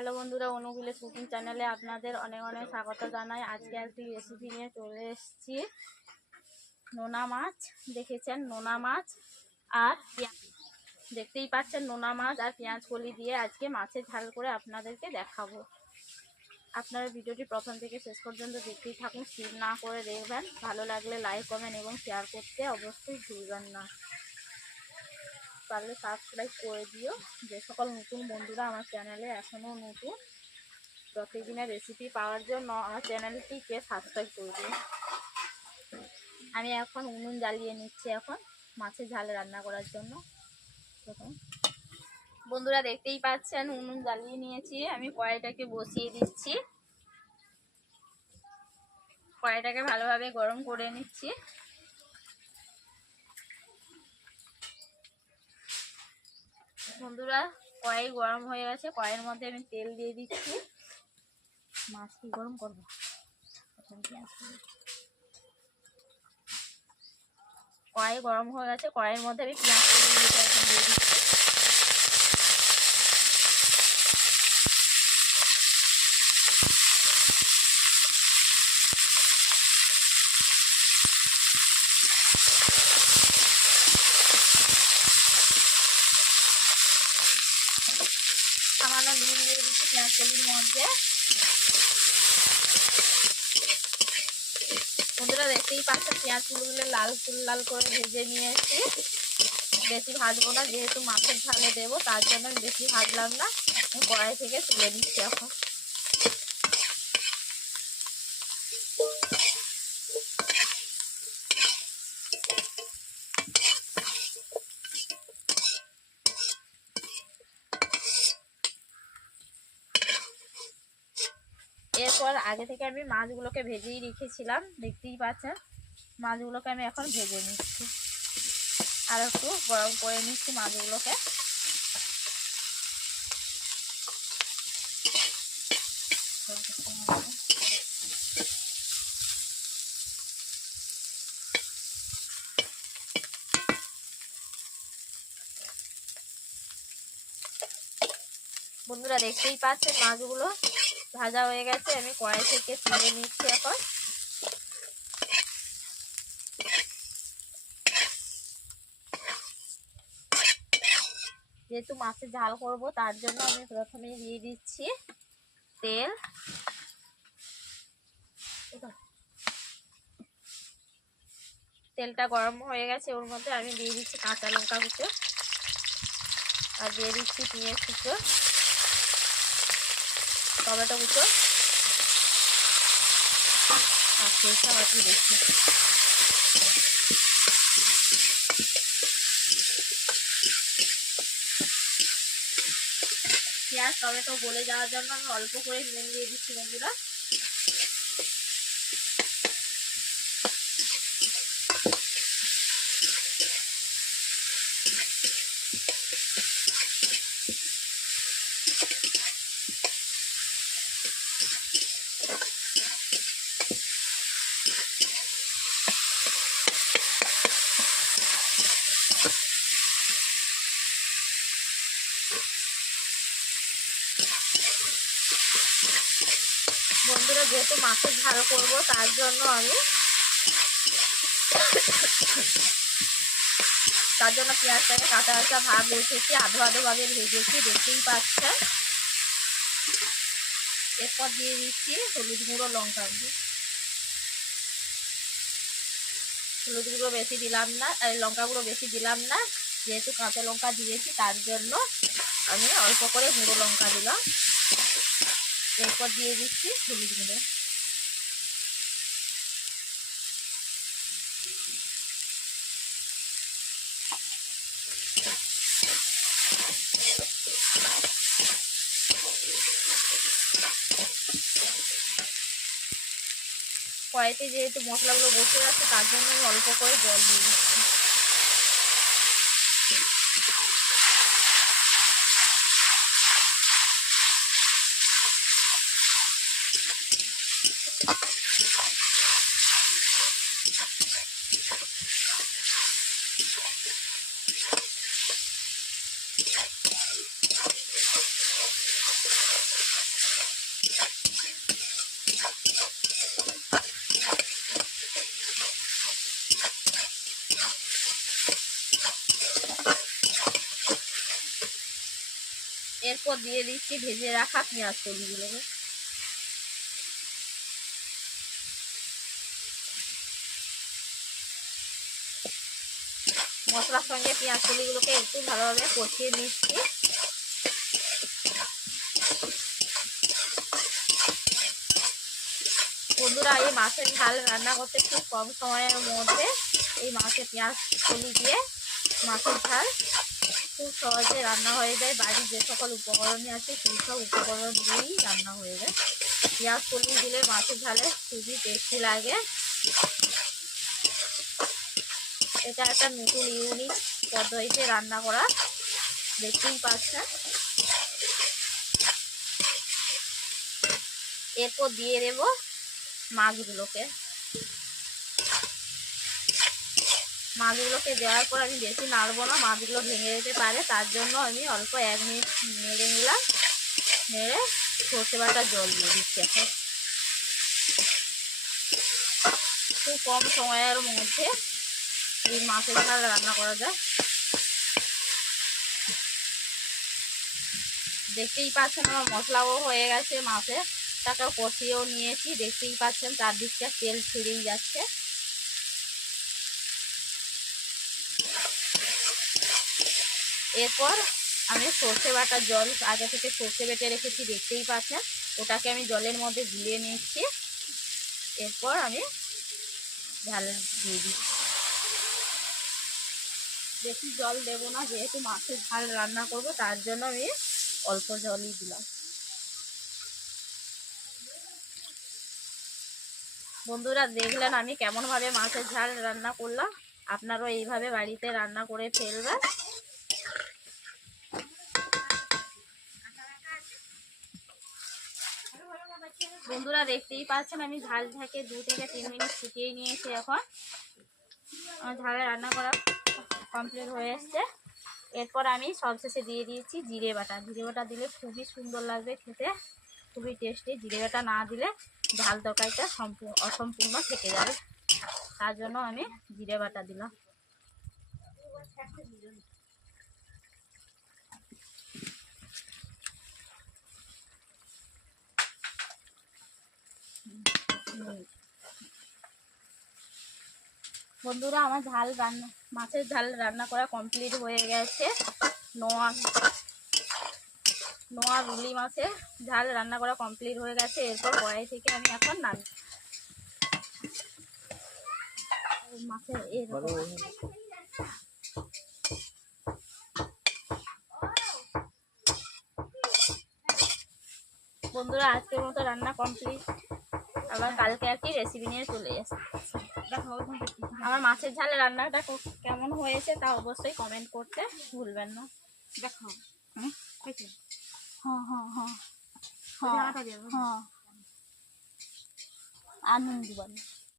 Hello বন্ধুরা, অনুকূলে cooking চ্যানেলে আপনাদের অনেক অনেক স্বাগত জানাই। আজকে একটি রেসিপি নিয়ে চলে এসেছি। নোনা মাছ, দেখেছেন নোনা মাছ আর দেখতেই পাচ্ছেন নোনা মাছ আর পেঁয়াজ কলি দিয়ে আজকে মাছের ঝাল করে আপনাদেরকে দেখাবো। আপনারা ভিডিওটি প্রথম থেকে শেষ পর্যন্ত দেখতেই থাকুন, স্কিপ না করে দেখবেন। ভালো লাগলে লাইক কমেন্ট এবং শেয়ার করতে অবশ্যই ভুলবেন না। পারলে সাবস্ক্রাইব করে দিও। যে সকল নতুন বন্ধুরা আমার চ্যানেলে এখনও নতুন, প্রতিদিনের রেসিপি পাওয়ার জন্য আমার চ্যানেলটিকে সাবস্ক্রাইব করে দিও। আমি এখন উনুন জ্বালিয়ে নিচ্ছি এখন মাছের ঝাল রান্না করার জন্য। বন্ধুরা দেখতেই পাচ্ছেন উনুন জ্বালিয়ে নিয়েছি। আমি কড়াইটাকে বসিয়ে দিচ্ছি। কড়াইটাকে ভালোভাবে গরম করে নিচ্ছি। বন্ধুরা কড়াই গরম হয়ে গেছে, কড়াইয়ের মধ্যে আমি তেল দিয়ে দিচ্ছি। মাছ কি গরম করবো, কড়াই গরম হয়ে গেছে, কড়াইয়ের মধ্যে আমি পেঁয়াজ দিয়ে দিচ্ছি। সামান্য নুন দিয়ে দিচ্ছি পেঁয়াজ কলির মধ্যে। বন্ধুরা দেখতেই পাচ্ছেন পেঁয়াজগুলো লাল করে ভেজে নিয়েছি। বেশি ভাজবো না, যেহেতু মাছের ঝালে দেবো তার জন্য আমি বেশি ভাজলাম না। কড়াই থেকে তুলে দিচ্ছি এখন। এরপর আগে থেকে আমি মাছগুলোকে ভেজেই রেখেছিলাম, দেখতেই পাচ্ছেন। মাছগুলোকে আমি এখন ভেজে নিচ্ছি, আর একটু গরম করে নিচ্ছি মাছগুলোকে। বন্ধুরা দেখতেই পাচ্ছেন মাছগুলো ভাজা হয়ে গেছে, আমি কড়াই থেকে তুলে নিচ্ছি এখন। যেহেতু মাছের ঝাল করব তার জন্য আমি প্রথমে দিয়ে দিচ্ছি তেল। তেলটা গরম হয়ে গেছে, ওর মধ্যে আমি দিয়ে দিচ্ছি কাঁচা লঙ্কা কুচো আর দিয়ে দিচ্ছি পেঁয়াজ কুচো, টমেটো কুচো আর সরষা বাটি দিচ্ছি। পেঁয়াজ টমেটো গলে যাওয়ার জন্য আমি অল্প করে নুন দিয়ে দিচ্ছি বন্ধুরা। বন্ধুরা যেহেতু মাছের ঝাল করব তার জন্য আমি পেঁয়াজটাকে কাঁচা কাঁচা ভাব রেখেছি, আধো আধো ভাগে ভেজেছি, দেখতেই পাচ্ছেন। এরপর দিয়ে দিচ্ছি হলুদ গুঁড়ো, লঙ্কা গুঁড়ো। হলুদ গুঁড়ো বেশি দিলাম না, আর লঙ্কা গুঁড়ো বেশি দিলাম না, যেহেতু কাঁচা লঙ্কা দিয়েছি তার জন্য আমি অল্প করে গুঁড়ো লঙ্কা দিলাম। এরপর দিয়ে দিচ্ছি হলুদ গুঁড়ো। কড়াইতে যেহেতু মশলাগুলো বসে যাচ্ছে তার জন্য আমি অল্প করে জল দিয়ে দিচ্ছি। এরপর দিয়ে দিচ্ছি ভেজে রাখা পেঁয়াজ কলিগুলোকে। মশলার সঙ্গে পেঁয়াজ কলিগুলোকে একটু ভালোভাবে কষিয়ে নিচ্ছি। বন্ধুরা, এই মাছের ঝাল রান্না করতে খুব কম সময়ের মধ্যে এই মাছের পেঁয়াজ কলি দিয়ে মাছের ঝাল খুব সহজে রান্না হয়ে যায়। বাড়ির যে সকল উপকরণই আছে সেই সব উপকরণ দিয়েই রান্না হয়ে যায়। পেঁয়াজ কলি দিলে মাছের ঝালে খুবই টেস্টি লাগে। এটা একটা নতুন ইউনিক পদ্ধতিতে রান্না করা, দেখতেই পাচ্ছেন। এরপর দিয়ে দেবো মাছগুলোকে। মাছগুলোকে দেওয়ার পর আমি বেশি নাড়বো না, মাছগুলো ভেঙে যেতে পারে, তার জন্য আমি অল্প 1 মিনিট নেড়ে নিলাম। নেড়ে সর্ষে বাটা জল দিয়ে দিচ্ছি এখন। খুব কম সময়ের মধ্যে এই মাছের ঝাল রান্না করা যায়। দেখতেই পাচ্ছেন আমার মশলাও হয়ে গেছে, মাছের টাকা কষিয়েও নিয়েছি। দেখতেই পাচ্ছেন চারদিকটা তেল ছেড়েই যাচ্ছে। এরপর আমি সর্ষে বাটা জল আগে থেকে সর্ষে বেটে রেখেছি, দেখতেই পাচ্ছেন, ওটাকে আমি জলের মধ্যে গুলিয়ে নিচ্ছি। এরপর আমি ঝাল দিয়ে দিচ্ছি। বেশি জল দেবো না, যেহেতু মাছের ঝাল রান্না করব, তার জন্য আমি অল্প জলই দিলাম। বন্ধুরা, দেখলেন আমি কেমনভাবে মাছের ঝাল রান্না করলাম। আপনারাও এইভাবে বাড়িতে রান্না করে ফেলবেন। বন্ধুরা, দেখতেই পাচ্ছেন আমি ঝাল থেকে 2 থেকে 3 মিনিট ফুটিয়ে নিয়েছি। এখন আমার ঝালে রান্না করা কমপ্লিট হয়ে এসছে। এরপর আমি সবশেষে দিয়ে দিয়েছি জিরে বাটা। জিরে বাটা দিলে খুবই সুন্দর লাগবে খেতে, খুবই টেস্টি। জিরে বাটা না দিলে ঝাল তরকারিটা অসম্পূর্ণ থেকে যাবে, তার জন্য আমি জিরে বাটা দিলাম। বন্ধুরা, আমার মাছের ঝাল রান্না করা কমপ্লিট হয়ে গেছে। নোয়া রুলি মাছের ঝাল রান্না করা কমপ্লিট হয়ে গেছে। এরপর কড়াই থেকে আমি এখন নামি মাছের বন্ধুরা, আজকের মতো রান্না কমপ্লিট। আবার কালকে একটি রেসিপি নিয়ে চলে যাচ্ছে। আমার মাছের ঝাল রান্নাটা কেমন হয়েছে তা অবশ্যই কমেন্ট করতে ভুলবেন না। দেখো, হ্যাঁ হ্যাঁ হ্যাঁ হ্যাঁ হ্যাঁ আনন্দ